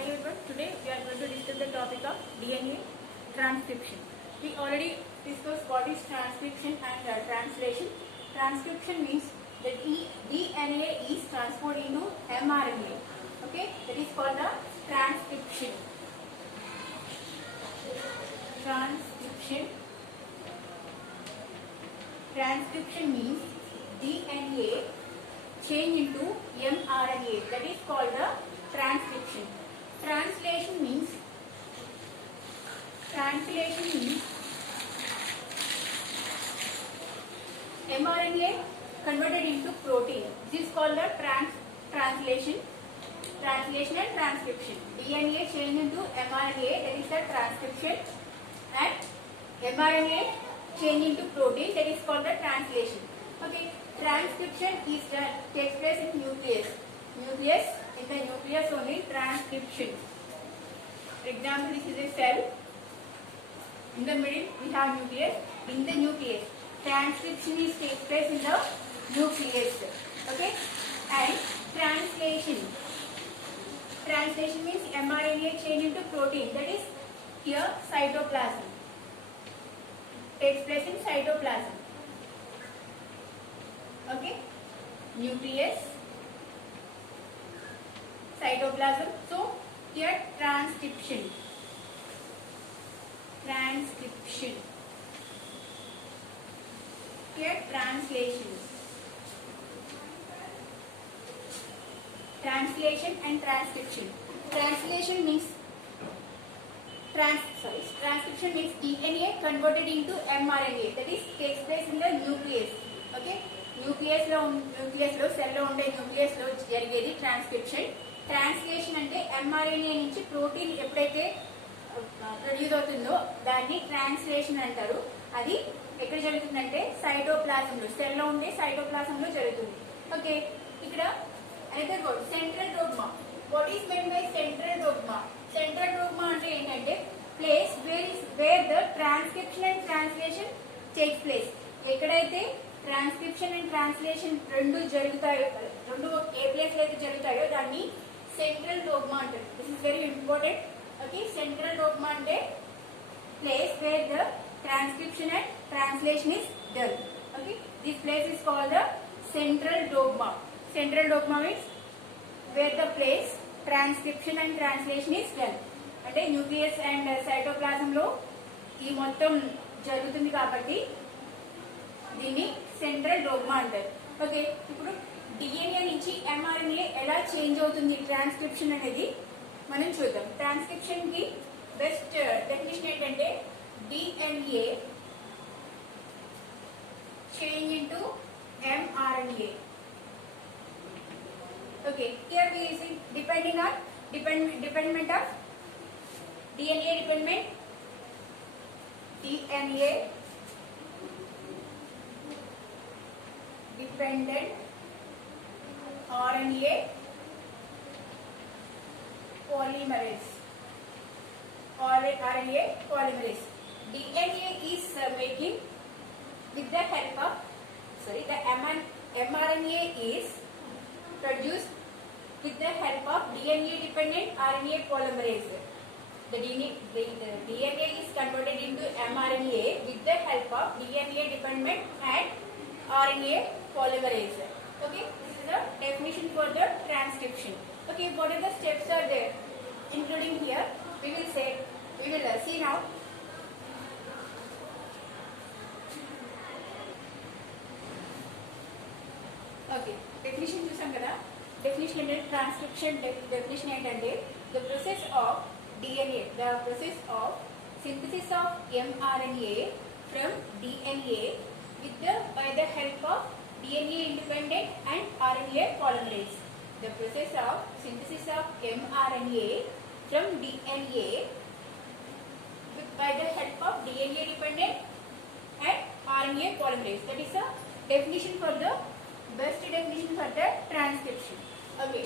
Hi everyone, today we are going to discuss the topic of DNA transcription. We already discussed what is transcription and translation. Transcription means that DNA is transferred into mRNA. Okay, that is called the transcription. Transcription means DNA change into mRNA. That is called the transcription. Translation means mRNA converted into protein. This is called the translation and transcription. DNA change into mRNA, that is the transcription, and mRNA change into protein, that is called the translation. Okay, transcription takes place in nucleus. In the nucleus only transcription. For example, this is a cell. In the middle we have nucleus. In the nucleus, transcription takes place in the nucleus. Okay, and translation means mRNA change into protein. That is here cytoplasm. Takes place in cytoplasm. Okay, nucleus, cytoplasm. So here transcription. Here translation and transcription. Transcription means DNA converted into mRNA, that is takes place in the nucleus. Okay, nucleus lo cell lo unde nucleus lo jarigedi transcription. Translation ante mRNA nunchi protein eppudaithe produce అవుతుందో దాన్ని ట్రాన్స్లేషన్ అంటారు. అది ఎక్కడ జరుగుతుందంటే సైటోప్లాజంలో, సెల్ లో ఉండే సైటోప్లాజంలో జరుగుతుంది. ఓకే, ఇక్కడ another word central dogma. What is mean by central dogma? Central dogma అంటే ఏంటంటే place where the transcription and translation takes place. ఎక్కడైతే ట్రాన్స్క్రిప్షన్ అండ్ ట్రాన్స్లేషన్ రెండు ఏ ప్లేస్ లో అయితే జరుగుతాయో దాన్ని సెంట్రల్ డోగ్మా అంటారు. This is very important. Okay, central dogma ante place where the transcription and translation is done. Okay, this place is called the central dogma. Central dogma means where the place transcription and translation is done. అంటే nucleus and cytoplasm లో ఈ మొత్తం జరుగుతుంది కాబట్టి దీన్ని central dogma అంటారు. Okay, ఇప్పుడు DNA నుంచి ఎంఆర్ఎన్ఏ ఎలా చేంజ్ అవుతుంది ట్రాన్స్క్రిప్షన్ అనేది మనం చూద్దాం. ట్రాన్స్క్రిప్షన్ కి బెస్ట్ డెఫినిషన్ ఏంటంటే DNA change into mRNA. Okay, here we see depending on dependent of DNA dependent RNA polymerase or RNA polymerase. DNA is making with the help of the mRNA is produced with the help of DNA dependent RNA polymerase. The DNA is converted into mRNA with the help of DNA dependent and RNA polymerase. Okay, this is the definition for the transcription. Okay, what are the steps are there? Including here, we will see now. Okay, definition చూసాం కదా. Definition అంటే transcription definition ఏంటంటే the process of DNA, the process of synthesis of mRNA from DNA by the help of DNA independent and RNA polymerase. The process of synthesis of mRNA from DNA by the help of DNA dependent and RNA polymerase. That is a definition for the best definition for the transcription. Okay.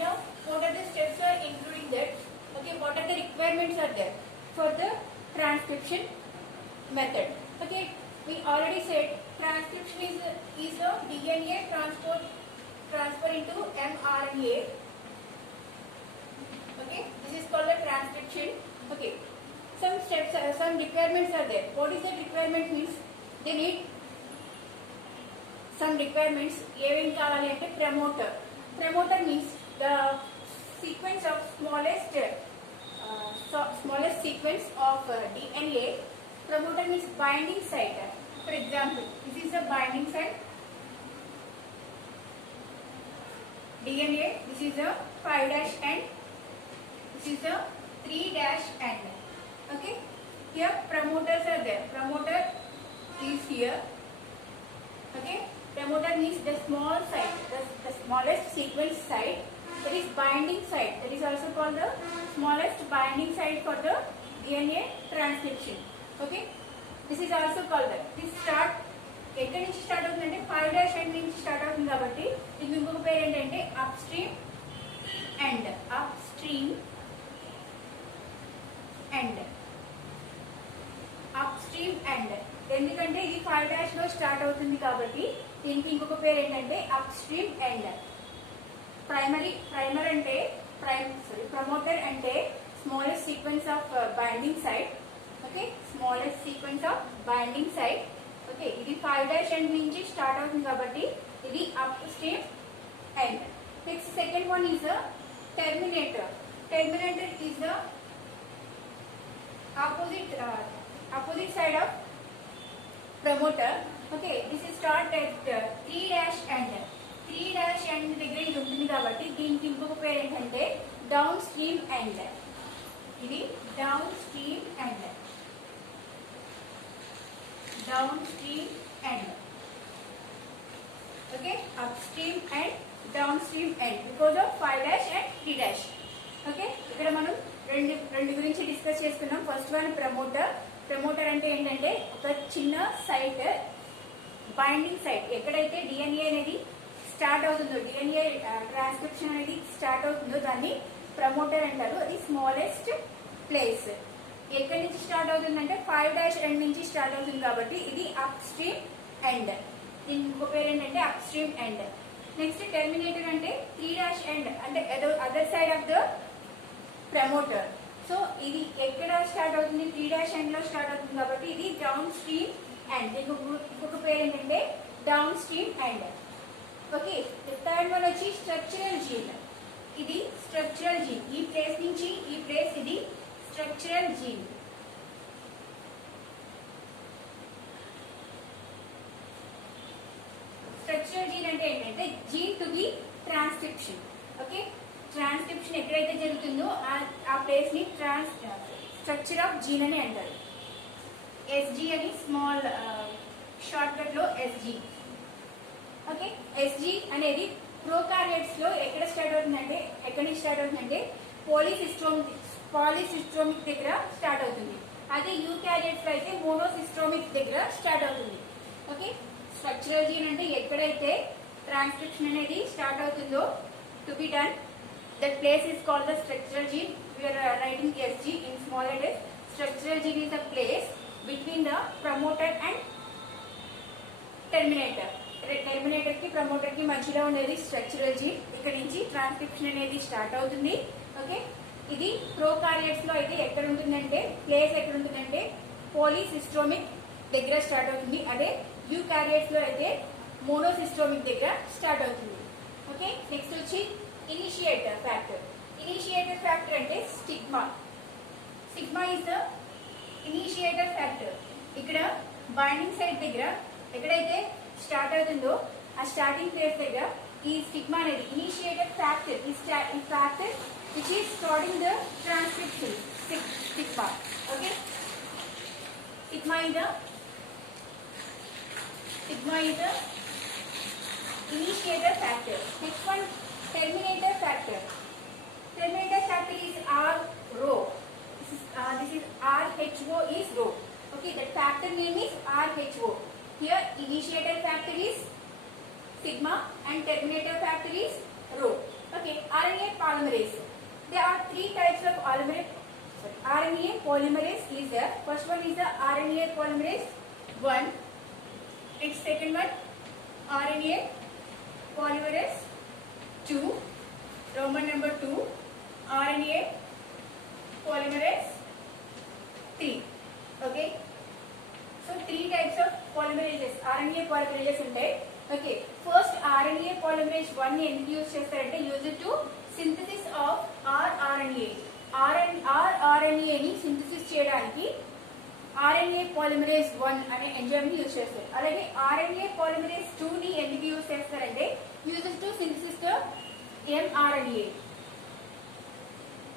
Now, what are the steps are including that? Okay, what are the requirements are there for the transcription method? Okay, we already said transcription is a DNA transfer into mRNA. Okay, Okay, some steps, some requirements are there. What is that requirement means? They need some requirements. ఏమేం కావాలి అంటే promoter. Promoter means the sequence of smallest sequence of DNA. Promoter means binding site. For example, this is the binding site DNA. This is a 5' end. This is a 3' end. Okay. Here promoters are there. Promoter is here. Okay. Promoter means the small site, the smallest sequence site. That is binding site. That is also called the smallest binding site for the DNA transcription. Okay. This is also called that. This start ఎక్కడి నుంచి స్టార్ట్ అవుతుందంటే 5' end నుంచి start అవుతుంది కాబట్టి ఇది ఇంకొక పేరు ఏంటంటే upstream end. Upstream end. Upstream end. ఎందుకంటే ఇది 5' లో స్టార్ట్ అవుతుంది కాబట్టి దీనికి ఇంకొక పేరు ఏంటంటే అప్స్ట్రీమ్ ఎండ్. ప్రైమర్ అంటే ప్రమోటర్ అంటే smallest sequence of binding site. Okay, smallest sequence of binding site. Okay, ఇది 5' ఎండ్ నుంచి స్టార్ట్ అవుతుంది కాబట్టి ఇది upstream end. Next second one is terminator. Terminator is the opposite side of promoter. Okay, this is start at 3' end. 3' end దగ్గర ఇది ఉంటుంది కాబట్టి దీనికి ఇంకొక పేరు ఏంటంటే డౌన్ స్ట్రీమ్ ఎండ్. ఇది down stream end. Down stream end. Okay, up stream and down stream end because of 5' అండ్ 3'. ఓకే, ఇక్కడ మనం రెండు గురించి డిస్కస్ చేసుకున్నాం. First one promoter. ప్రమోటర్ అంటే ఏంటంటే ఒక చిన్న సైట్, బైండింగ్ సైట్, ఎక్కడైతే డిఎన్ఏ అనేది స్టార్ట్ అవుతుందో, డిఎన్ఏ ట్రాన్స్క్రిప్షన్ అనేది స్టార్ట్ అవుతుందో దాన్ని ప్రమోటర్ అంటారు. అది స్మాలెస్ట్ ప్లేస్. ఎక్కడి నుంచి స్టార్ట్ అవుతుందంటే 5' ఎండ్ నుంచి స్టార్ట్ అవుతుంది కాబట్టి ఇది అప్ స్ట్రీమ్ ఎండ్. దీని ఇంకో పేరు ఏంటంటే up stream end. Next Terminator అంటే 3' ఎండ్ అంటే other side of the promoter. So ఇది ఎక్కడ స్టార్ట్ అవుతుంది? 3' ఎండ్ లో స్టార్ట్ అవుతుంది కాబట్టి ఇది డౌన్ స్ట్రీమ్ ఎండ్. ఇంకొక పేరు ఏంటంటే down stream end. Okay, third one వచ్చి స్ట్రక్చరల్ జీన్. ఇది స్ట్రక్చరల్ జీన్. ఈ ప్లేస్ నుంచి ఈ ప్లేస్ ఇది స్ట్రక్చరల్ జీన్. స్ట్రక్చరల్ జీన్ అంటే ఏంటంటే gene to the transcription. Okay, transcription ఎక్కడైతే జరుగుతుందో ఆ ప్లేస్ ని స్ట్రక్చర్ ఆఫ్ జీన్ అని అంటారు. ఎస్జీ అని స్మాల్ షార్ట్ కట్ లో ఎస్జీ. ఓకే, ఎస్జీ అనేది ప్రోకార్యోట్స్ లో ఎక్కడ స్టార్ట్ అవుతుందంటే, ఎక్కడి నుంచి స్టార్ట్ అవుతుందంటే పాలిసిస్ట్రోమిక్ దగ్గర స్టార్ట్ అవుతుంది. అదే యూకారియోట్స్ లో అయితే మోనోసిస్ట్రోమిక్ దగ్గర స్టార్ట్ అవుతుంది. ఓకే, స్ట్రక్చరల్ జీన్ అంటే ఎక్కడైతే ట్రాన్స్క్రిప్షన్ అనేది స్టార్ట్ అవుతుందో to be done, that place is called the structural gene. We are writing SG in small letters. Structural gene is the place between the promoter and terminator. Terminator ki promoter ki మధ్యలో ఉండేది structural gene. ఇక్కడ నుంచి ట్రాన్స్క్రిప్షన్ అనేది స్టార్ట్ అవుతుంది. ఓకే, ఇది ప్రోకార్యోట్స్ లో అయితే ఎక్కడ ఉంటుందంటే ప్లేస్ ఎక్కడ ఉంటుందంటే పాలిసిస్ట్రోమిక్ దగ్గర స్టార్ట్ అవుతుంది. అదే యూకారియోట్స్ లో అయితే మోనోసిస్ట్రోమిక్ దగ్గర స్టార్ట్ అవుతుంది. ఓకే, నెక్స్ట్ వచ్చి ఇనిషియేటర్ ఫ్యాక్టర్. ఇనిషియేటర్ ఫ్యాక్టర్ అంటే stigma. Stigma is the initiator factor. ఇక్కడ బైండింగ్ సైట్ దగ్గర ఎక్కడైతే స్టార్ట్ అవుతుందో ఆ స్టార్టింగ్ ప్లేస్ దగ్గర ఈ స్టిగ్మా అనేది ఇనిషియేటర్ ఫ్యాక్టర్. ఈ factor which is starting the transcription. Stigma. Okay, stigma is the initiator factor. Next one, terminator factor. Terminator factor is R rho. This is RHO is rho. Okay, that factor name is RHO. Here initiator factor is sigma and terminator factor is rho. Okay, RNA polymerase. There are three types of RNA polymerase is there. First one is the RNA polymerase 1. And second one RNA polymerase 2, Roman number 2, RNA polymerase 3. Okay, so 3 types of polymerases, RNA polymerases ఉంటాయి. Okay, first RNA polymerase 1 ని ఎందుకు యూజ్ చేస్తారంటే use to synthesis of rRNA. rRNA ని synthesis చేయడానికి RNA polymerase 1 అనే ఎంజైమ్ ని use చేస్తారు. అలాగే RNA polymerase 2 ని ఎందుకు యూజ్ చేస్తారంటే use to synthesis the mRNA.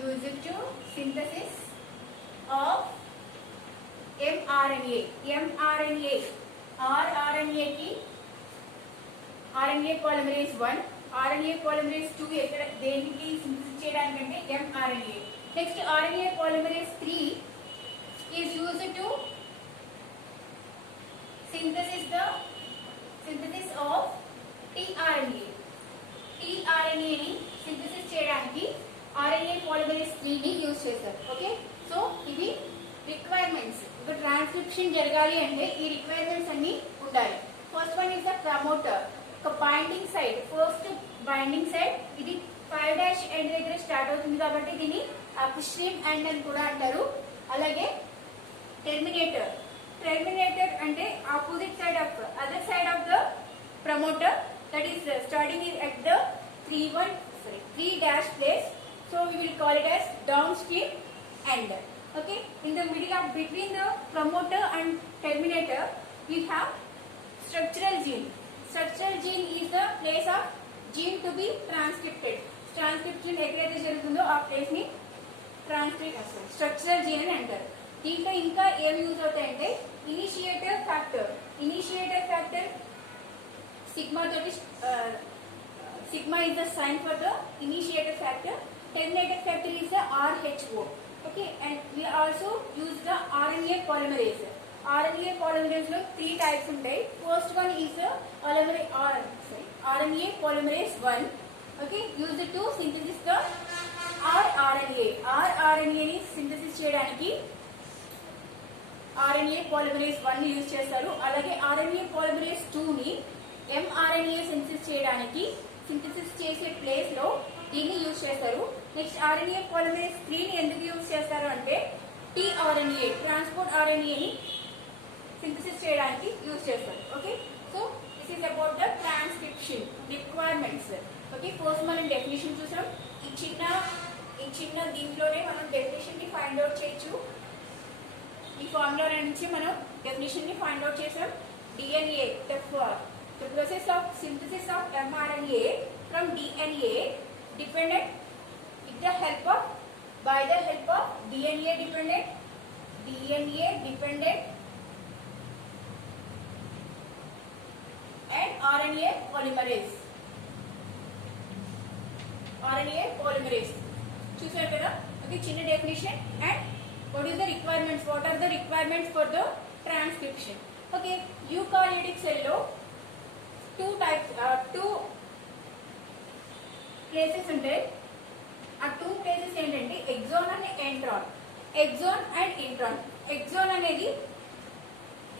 Use to synthesis of mRNA. mRNA rRNA కి RNA polymerase 1, RNA polymerase 2 ఎక్కడ దేనికి సింథసిస్ చేయడానికంటే mRNA. Next RNA polymerase 3 is used to synthesis of tRNA. tRNA ని సింథసిస్ చేయడానికి RNA polymerase 3 ని use చేస్తారు. Okay, so ఇవి requirements. ఒక ట్రాన్స్క్రిప్షన్ జరగాలి అంటే ఈ రిక్వైర్మెంట్స్ అన్ని ఉండాలి. First one is the promoter. ఒక binding site, first binding site ఇది 5' ఎండ్ దగ్గర స్టార్ట్ అవుతుంది కాబట్టి దీన్ని అప్స్ట్రీమ్ ఎండ్ అని కూడా అంటారు. అలాగే టెర్మినేటర్. టెర్మినేటర్ అంటే opposite side of other side of the promoter, that is starting at the 3' place, so we will call it as downstream end. Okay, in the middle of between the promoter and terminator we have structural gene. Structural gene is the place of gene to be transcripted. Transcription ఎక్కడైతే జరుగుతుందో ఆ ప్లేస్ ని structural gene అని అంటారు. దీంట్లో ఇంకా ఏమి use అవుతాయంటే initiator factor. Initiator factor sigma తోటి, sigma is the sign for the initiator factor. Terminator factor is the Rho. Okay, and we also use the RNA polymerase. RNA polymerase lo 3 types ఉంటాయి. First one is the RNA polymerase 1. Okay, used to synthesis the rRNA. rRNA ని synthesis చేయడానికి RNA polymerase 1 ని use చేస్తారు. అలాగే RNA polymerase 2 ని mRNA synthesis చేయడానికి సింథసిస్ చేసే ప్లేస్ లో దీన్ని యూజ్ చేస్తారు. నెక్స్ట్ RNA polymerase 3 ని ఎందుకు యూజ్ చేస్తారు అంటే tRNA, ట్రాన్స్పోర్ట్ RNA ని సింథసిస్ చేయడానికి యూజ్ చేస్తారు. Okay, so this is about the transcription requirements. Okay, first మనం డెఫినేషన్ చూసాం. ఈ చిన్న దీంట్లోనే మనం డెఫినేషన్ ని ఫైండ్ అవుట్ చేయొచ్చు. ఈ ఫార్ములా నుంచి మనం డెఫినేషన్ ని ఫైండ్ అవుట్ చేసాం. DNA, the process of synthesis of mRNA from DNA dependent by the help of DNA dependent and RNA polymerase. చూసారు కదా. ఓకే, చిన్న definition. And what are the requirements for the transcription. Okay, eukaryotic cell లో two places ఉంటాయి. ఆ 2 places ఏంటంటే axon and ఎంట్రాన్. ఎగ్జాన్ అనేది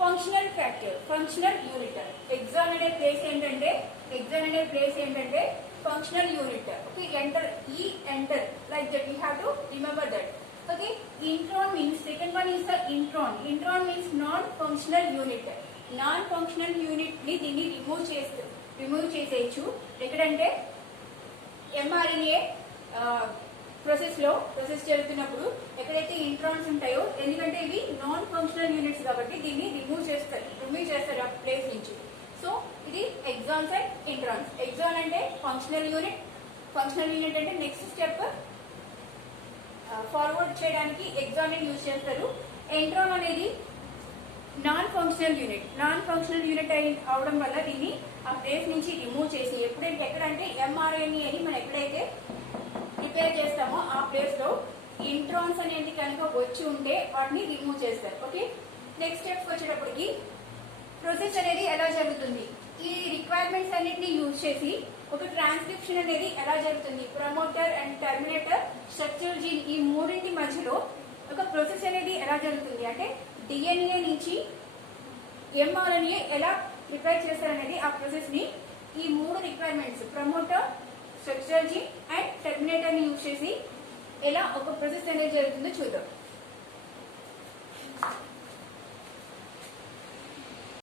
functional factor, functional unit. Axon అనే ప్లేస్ ఏంటంటే functional unit. Okay, enter like that, we have to remember that. Okay, intron means, second one is the intron means non-functional unit. Non-functional unit ని దీన్ని రిమూవ్ చేసేయచ్చు. ఎక్కడంటే mRNA process జరుగుతున్నప్పుడు ఎక్కడైతే ఇంట్రాన్స్ ఉంటాయో, ఎందుకంటే ఇవి నాన్ ఫంక్షనల్ యూనిట్స్ కాబట్టి దీన్ని రిమూవ్ చేస్తారు ఆ ప్లేస్ నుంచి. సో ఇది ఎగ్జాన్స్ అండ్ ఇంట్రాన్స్. ఎగ్జాన్ అంటే ఫంక్షనల్ యూనిట్ అంటే నెక్స్ట్ స్టెప్ ఫార్వర్డ్ చేయడానికి ఎగ్జాన్ ని యూజ్ చేస్తారు. ఎంట్రాన్ అనేది నాన్ ఫంక్షనల్ యూనిట్ అవడం వల్ల దీన్ని ఆ ప్లేస్ నుంచి రిమూవ్ చేసి ఎక్కడంటే mRNA అని మనం ఎక్కడైతే ప్రిపేర్ చేస్తామో ఆ ప్లేస్ లో ఇంట్రాన్స్ అనేది కనుక వచ్చి ఉంటే వాటిని రిమూవ్ చేస్తారు. ఓకే, నెక్స్ట్ స్టెప్ వచ్చేటప్పటికి ప్రాసెస్ అనేది ఎలా జరుగుతుంది, ఈ రిక్వైర్మెంట్స్ అన్నిటిని యూజ్ చేసి ఒక ట్రాన్స్క్రిప్షన్ అనేది ఎలా జరుగుతుంది, promoter and terminator, structural gene, ఈ మూడింటి మధ్యలో ఒక ప్రాసెస్ అనేది ఎలా జరుగుతుంది అంటే DNA నుంచి mRNA ఎలా ప్రిపేర్ చేస్తారనేది ఆ ప్రాసెస్ ని ఈ 3 requirements promoter, structural gene and terminator ని యూజ్ చేసి ఎలా ఒక ప్రాసెస్ అనేది జరుగుతుందో చూద్దాం.